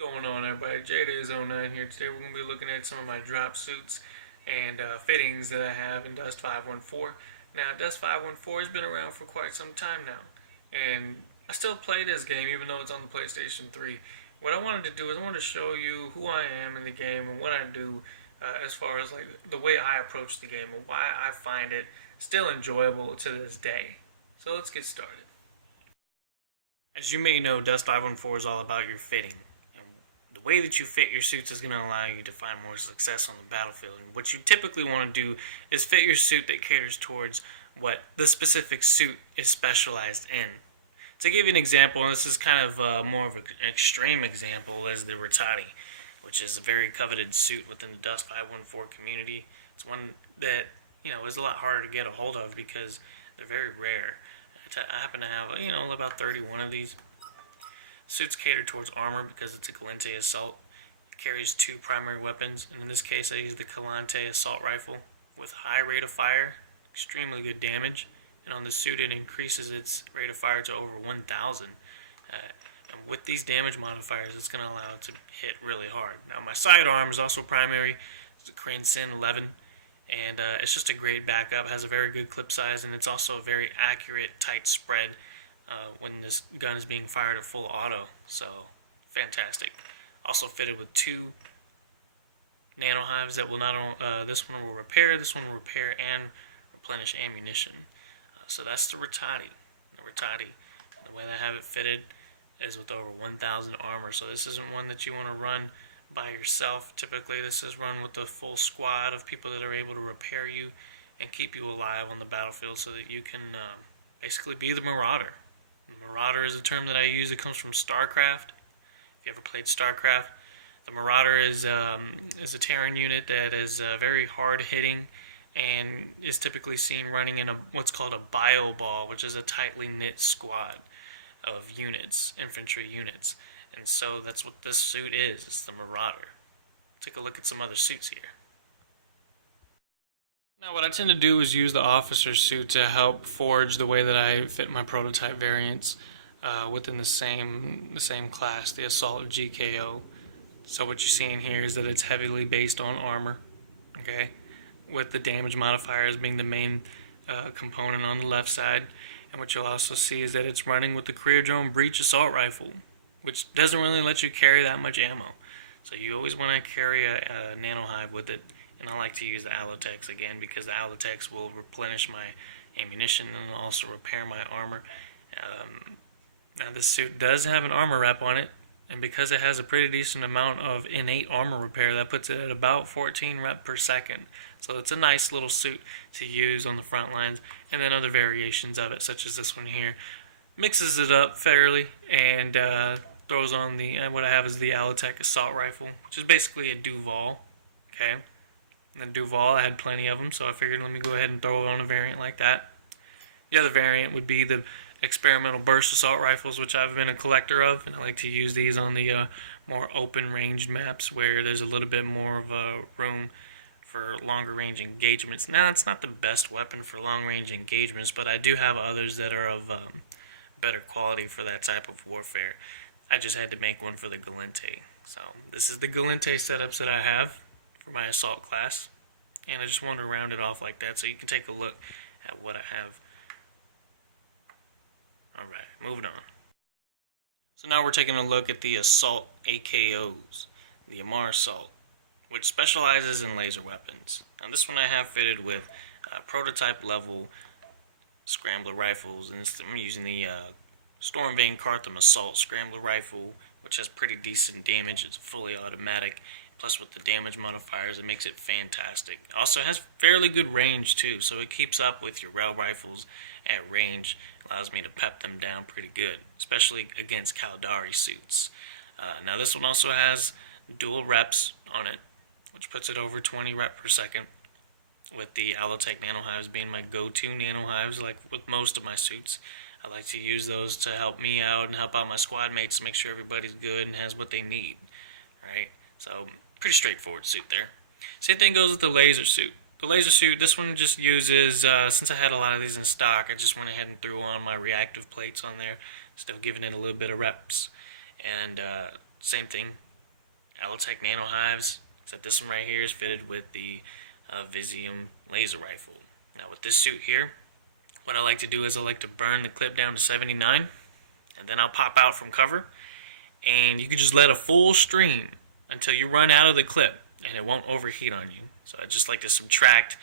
Going on, everybody? JDays09 here. Today we're going to be looking at some of my drop suits and fittings that I have in Dust 514. Now, Dust 514 has been around for quite some time now, and I still play this game even though it's on the PlayStation 3. What I wanted to do is I wanted to show you who I am in the game and what I do as far as like the way I approach the game and why I find it still enjoyable to this day. So let's get started. As you may know, Dust 514 is all about your fitting. The way that you fit your suits is going to allow you to find more success on the battlefield. And what you typically want to do is fit your suit that caters towards what the specific suit is specialized in. To give you an example, and this is kind of more of an extreme example, as the Rattati, which is a very coveted suit within the Dust 514 community. It's one that is a lot harder to get a hold of because they're very rare. I happen to have about 31 of these. Suits cater towards armor because it's a Galente assault. It carries two primary weapons, and in this case I use the Galente assault rifle with high rate of fire, extremely good damage, and on the suit it increases its rate of fire to over 1,000. And with these damage modifiers, it's going to allow it to hit really hard. Now my sidearm is also primary. It's a Crane Sin 11, and it's just a great backup. Has a very good clip size, and it's also a very accurate, tight spread when this gun is being fired at full auto. So, fantastic. Also fitted with two nano hives that will not only, this one will repair and replenish ammunition. So that's the Rattati. The way I have it fitted is with over 1,000 armor. So this isn't one that you want to run by yourself. Typically this is run with a full squad of people that are able to repair you and keep you alive on the battlefield so that you can basically be the Marauder. Marauder is a term that I use. It comes from StarCraft. If you ever played StarCraft, the Marauder is a Terran unit that is very hard hitting and is typically seen running in what's called a bio ball, which is a tightly knit squad of units, infantry units. And so that's what this suit is. It's the Marauder. Take a look at some other suits here. Now what I tend to do is use the officer suit to help forge the way that I fit my prototype variants within the same class, the Assault GKO. So what you're seeing here is that it's heavily based on armor, okay, with the damage modifiers being the main component on the left side. And what you'll also see is that it's running with the Career Drone Breach Assault Rifle, which doesn't really let you carry that much ammo. So you always want to carry a nano hive with it. And I like to use the Allotex again because the Allotex will replenish my ammunition and also repair my armor. Now this suit does have an armor wrap on it, and because it has a pretty decent amount of innate armor repair, that puts it at about 14 rep per second. So it's a nice little suit to use on the front lines, and then other variations of it, such as this one here, mixes it up fairly and throws on what I have is the Allotech Assault Rifle, which is basically a Duval, okay? And Duval, I had plenty of them, so I figured let me go ahead and throw it on a variant like that. The other variant would be the Experimental Burst Assault Rifles, which I've been a collector of, and I like to use these on the more open-ranged maps where there's a little bit more of room for longer-range engagements. Now, it's not the best weapon for long-range engagements, but I do have others that are of better quality for that type of warfare. I just had to make one for the Galente. So, this is the Galente setups that I have for my assault class, and I just want to round it off like that so you can take a look at what I have. Alright, moving on. So now we're taking a look at the Assault AKOs, the Amar Assault, which specializes in laser weapons. Now this one I have fitted with prototype level scrambler rifles, and I'm using the Stormvane Cartham Assault Scrambler Rifle, which has pretty decent damage. It's fully automatic. Plus with the damage modifiers, it makes it fantastic. Also has fairly good range too, so it keeps up with your rail rifles at range. Allows me to pep them down pretty good, especially against Caldari suits. Now this one also has dual reps on it, which puts it over 20 rep per second, with the Allotech Nano Hives being my go-to nano hives, like with most of my suits. I like to use those to help me out and help out my squad mates to make sure everybody's good and has what they need, right? So, pretty straightforward suit there. Same thing goes with the laser suit. The laser suit, this one just uses, since I had a lot of these in stock, I just went ahead and threw on my reactive plates on there, still giving it a little bit of reps. And same thing, Alotech Nano Hives, except this one right here is fitted with the Visium laser rifle. Now with this suit here, what I like to do is I like to burn the clip down to 79, and then I'll pop out from cover, and you can just let a full stream until you run out of the clip, and it won't overheat on you. So I just like to subtract,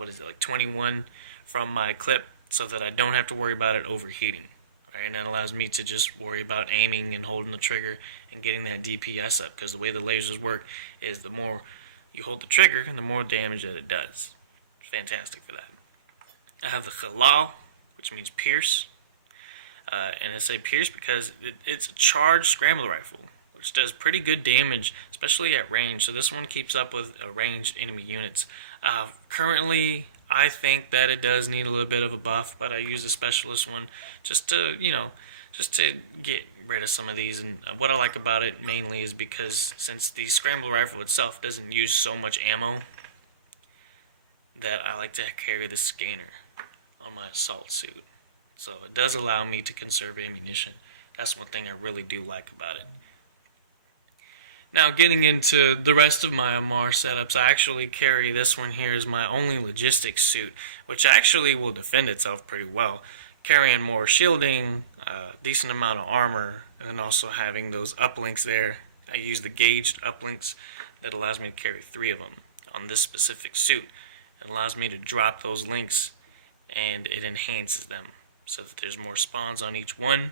like 21 from my clip so that I don't have to worry about it overheating. Right? And that allows me to just worry about aiming and holding the trigger and getting that DPS up, because the way the lasers work is the more you hold the trigger, the more damage that it does. It's fantastic for that. I have the Halal, which means pierce. And I say pierce because it's a charged scrambler rifle, which does pretty good damage, especially at range. So this one keeps up with ranged enemy units. Currently, I think that it does need a little bit of a buff, but I use a specialist one just to get rid of some of these. And what I like about it mainly is because since the scrambler rifle itself doesn't use so much ammo, that I like to carry the scanner on my assault suit. So it does allow me to conserve ammunition. That's one thing I really do like about it. Now getting into the rest of my MR setups, I actually carry this one here as my only logistics suit, which actually will defend itself pretty well. Carrying more shielding, decent amount of armor, and then also having those uplinks there. I use the gauged uplinks that allows me to carry 3 of them on this specific suit. It allows me to drop those links, and it enhances them so that there's more spawns on each one,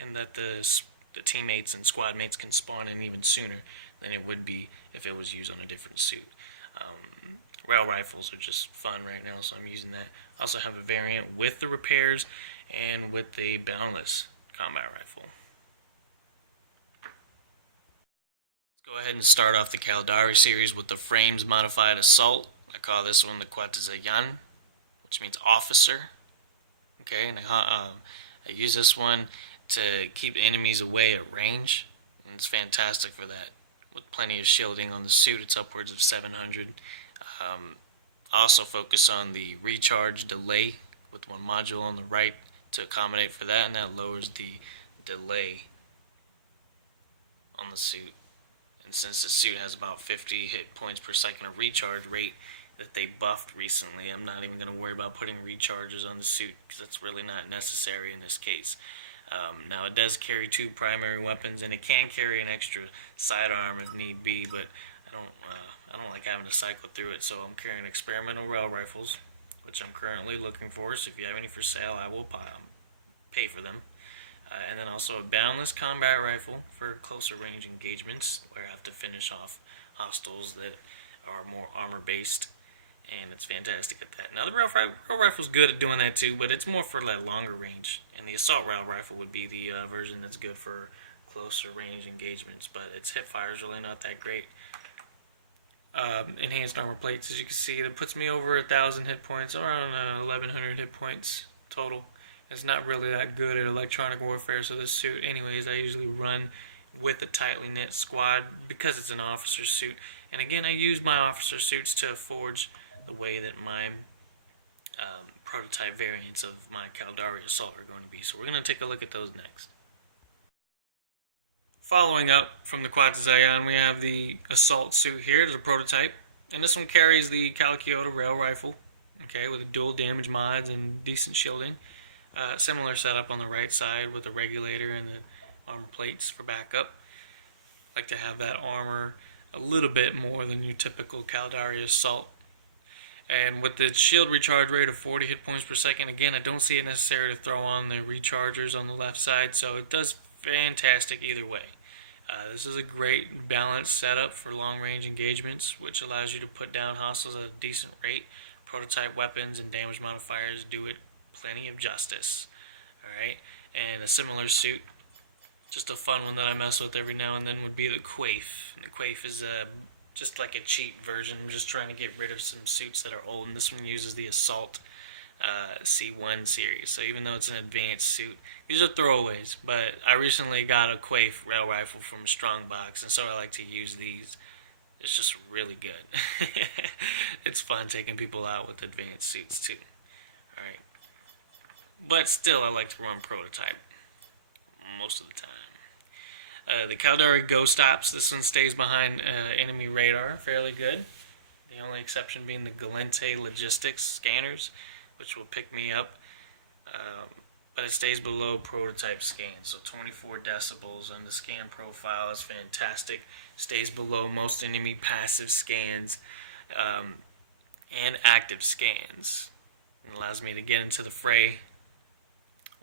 and that the teammates and squad mates can spawn in even sooner than it would be if it was used on a different suit. Rail rifles are just fun right now, so I'm using that. I also have a variant with the repairs and with the boundless combat rifle. Let's go ahead and start off the Caldari series with the frames modified assault. I call this one the Quatazayan, which means officer. Okay, and I use this one to keep enemies away at range, and it's fantastic for that. With plenty of shielding on the suit, it's upwards of 700. I also focus on the recharge delay with one module on the right to accommodate for that, and that lowers the delay on the suit. And since the suit has about 50 hit points per second of recharge rate that they buffed recently, I'm not even going to worry about putting recharges on the suit because that's really not necessary in this case. Now it does carry 2 primary weapons, and it can carry an extra sidearm if need be, but I don't like having to cycle through it, so I'm carrying experimental rail rifles, which I'm currently looking for, so if you have any for sale, I will pay for them. And then also a boundless combat rifle for closer range engagements, where I have to finish off hostiles that are more armor-based, and it's fantastic at that. Now the rail rifle's good at doing that too, but it's more for that longer range, and the assault rail rifle would be the version that's good for closer range engagements, but its hip fire is really not that great. Enhanced armor plates, as you can see, that puts me over 1,000 hit points, around 1,100 hit points total. It's not really that good at electronic warfare, so this suit, anyways, I usually run with a tightly knit squad because it's an officer suit. And again, I use my officer suits to forge the way that my prototype variants of my Caldari Assault are going to be. So we're going to take a look at those next. Following up from the Quatazayan, we have the Assault suit here. There's a prototype. And this one carries the Calichiota rail rifle, okay, with dual damage mods and decent shielding. Similar setup on the right side with the regulator and the armor plates for backup. I like to have that armor a little bit more than your typical Caldari Assault. And with the shield recharge rate of 40 hit points per second, again, I don't see it necessary to throw on the rechargers on the left side, so it does fantastic either way. This is a great balanced setup for long-range engagements, which allows you to put down hostiles at a decent rate. Prototype weapons and damage modifiers do it plenty of justice. Alright, and a similar suit, just a fun one that I mess with every now and then, would be the Quaif. And the Quaif is just like a cheap version. I'm just trying to get rid of some suits that are old, and this one uses the Assault C1 series. So even though it's an advanced suit, these are throwaways, but I recently got a Quaif rail rifle from a Strongbox, and so I like to use these. It's just really good. It's fun taking people out with advanced suits too. Alright, but still I like to run prototype most of the time. The Caldari Go Stops. This one stays behind enemy radar, fairly good. The only exception being the Galente Logistics scanners, which will pick me up. But it stays below prototype scan, so 24 decibels on the scan profile is fantastic. Stays below most enemy passive scans and active scans. It allows me to get into the fray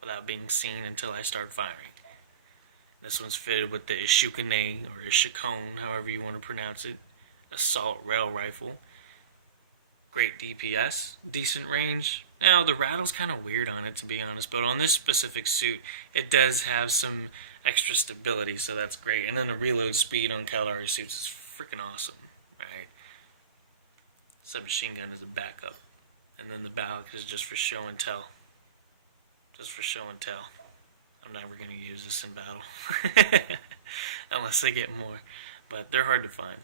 without being seen until I start firing. This one's fitted with the Ishukane or Ishikone, however you want to pronounce it, assault rail rifle. Great DPS, decent range. Now, the rattle's kind of weird on it, to be honest, but on this specific suit, it does have some extra stability, so that's great. And then the reload speed on Caldari suits is freaking awesome, right? Submachine gun is a backup. And then the Balak is just for show and tell. Just for show and tell. I'm never going to use this in battle. Unless I get more. But they're hard to find.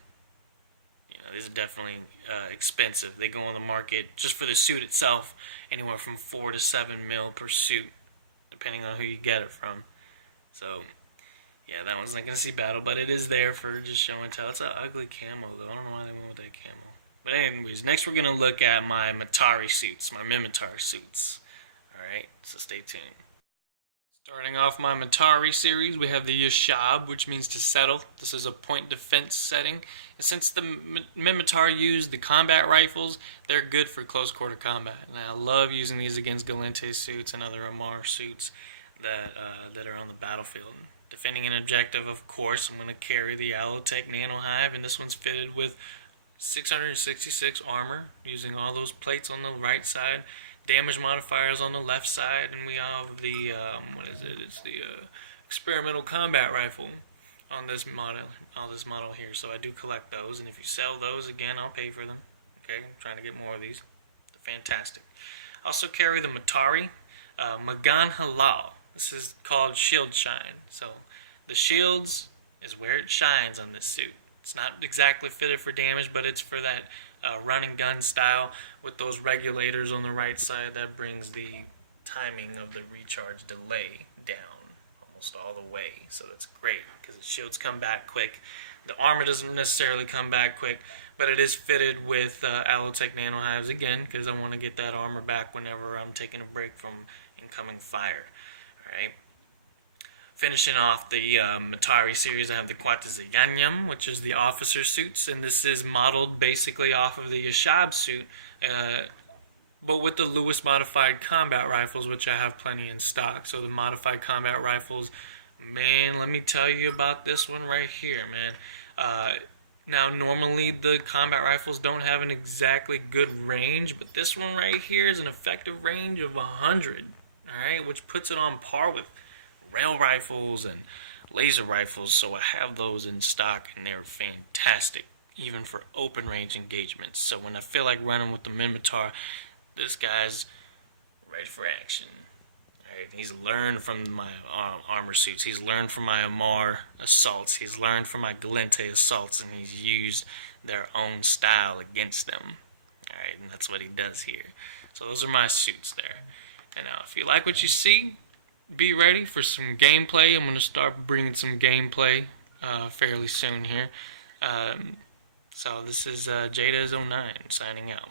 These are definitely expensive. They go on the market, just for the suit itself, anywhere from 4 to 7 mil per suit, depending on who you get it from. So, yeah, that one's not going to see battle, but it is there for just show and tell. It's an ugly camo, though. I don't know why they went with that camo. But anyways, next we're going to look at my Matari suits, my Mimitar suits. Alright, so stay tuned. Starting off my Matari series, we have the Yashab, which means to settle. This is a point defense setting. And since the Mimitar use the combat rifles, they're good for close quarter combat. And I love using these against Galente suits and other Amar suits that are on the battlefield. Defending an objective, of course, I'm going to carry the Allotech Nano Hive, and this one's fitted with 666 armor, using all those plates on the right side. Damage modifiers on the left side, and we have the It's the experimental combat rifle on this model here. So I do collect those, and if you sell those again, I'll pay for them. Okay, I'm trying to get more of these. They're fantastic. I also carry the Matari Magan Halal. This is called Shield Shine. So the shields is where it shines on this suit. It's not exactly fitted for damage, but it's for that running gun style with those regulators on the right side. That brings the timing of the recharge delay down almost all the way. So that's great because the shields come back quick. The armor doesn't necessarily come back quick, but it is fitted with Allotech Nano Hives again because I want to get that armor back whenever I'm taking a break from incoming fire. Alright. Finishing off the Matari series, I have the Quatazayanyam, which is the officer suits, and this is modeled basically off of the Yashab suit, but with the Lewis modified combat rifles, which I have plenty in stock. So the modified combat rifles, man, let me tell you about this one right here, man. Now, normally the combat rifles don't have an exactly good range, but this one right here is an effective range of 100, alright, which puts it on par with rail rifles and laser rifles, so I have those in stock, and they're fantastic, even for open range engagements. So when I feel like running with the Mimitar, this guy's ready for action. Right? He's learned from my armor suits, he's learned from my Amar assaults, he's learned from my Galente assaults, and he's used their own style against them. Alright, and that's what he does here. So those are my suits there. And now, if you like what you see, be ready for some gameplay. I'm going to start bringing some gameplay fairly soon here. So this is Jada's09 signing out.